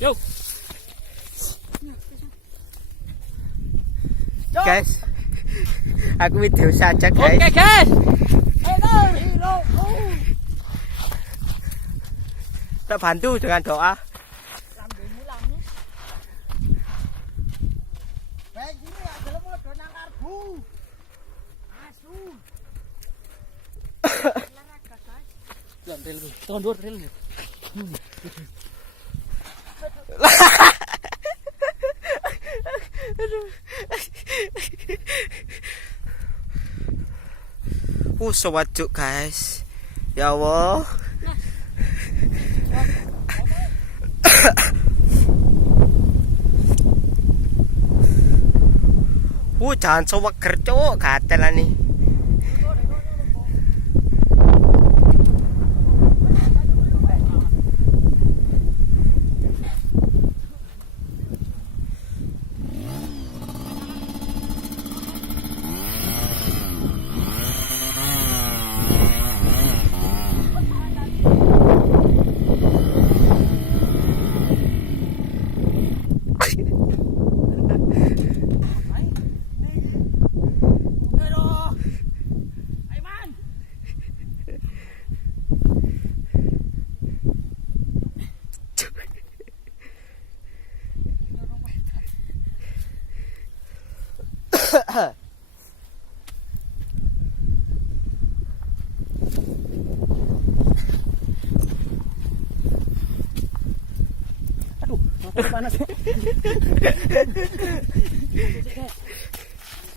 Yo. Guys, aku video saja guys. Oke guys. Kita bantu dengan doa. Tahun 2 rel. Sewajuk guys. Ya Allah. Jangan sewager cuk, gatel nih. Aduh, panas.